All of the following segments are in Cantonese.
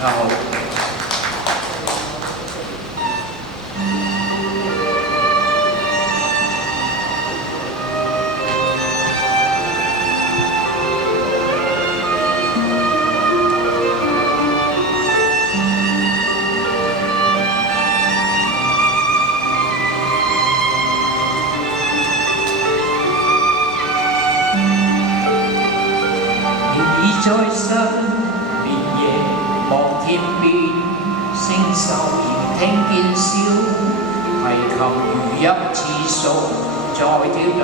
大家好。已在身，連夜望天邊，星宿仍聽見小提琴如泣似訴，在跳動，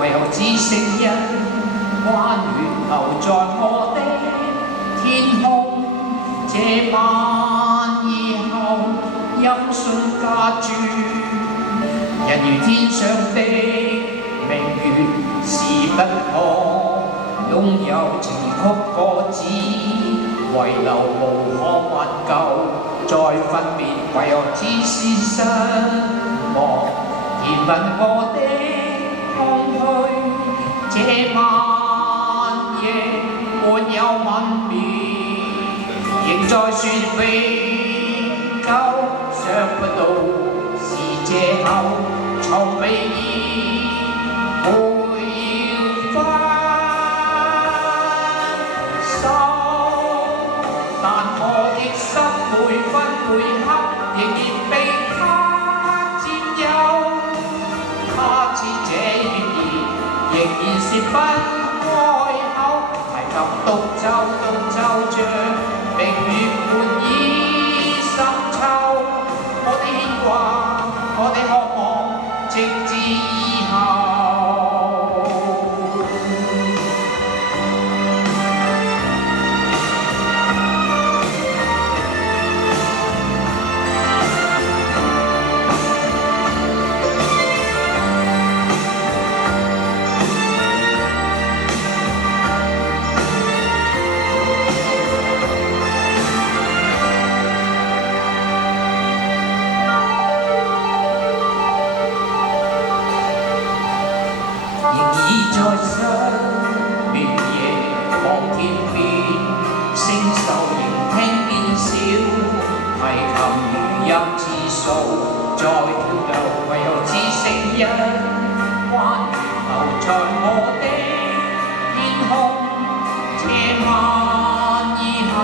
唯有只剩一彎月留在我的天空。這晚以後，音訊加諸，人如天上的明月，是不可擁有情曲歌子，遺留無可挽救，再分別唯有只是失望，填滿我的空虛。這晚夜沒有吻別，仍在說永久，想不到是藉口，從未意會要分。每分每刻仍然被他佔有，他知這語言仍然是不開口，提及獨奏着明月滿意深秋，我的牽掛，我的渴望，直至以後。已在失眠夜望天邊，星宿仍聽見小提琴如泣似訴，在跳動，唯有只剩一彎月留在我的天空。這晚以後，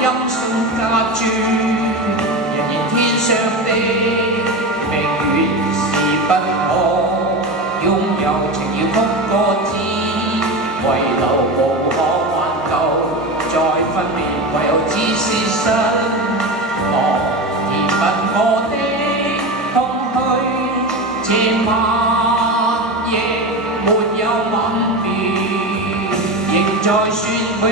音訊加諸，人言天上的明月是不可擁有情要曲歌子，遺留無可挽救，再分別唯有只是失望，填滿我的空虛。這晚夜沒有吻別，仍在說永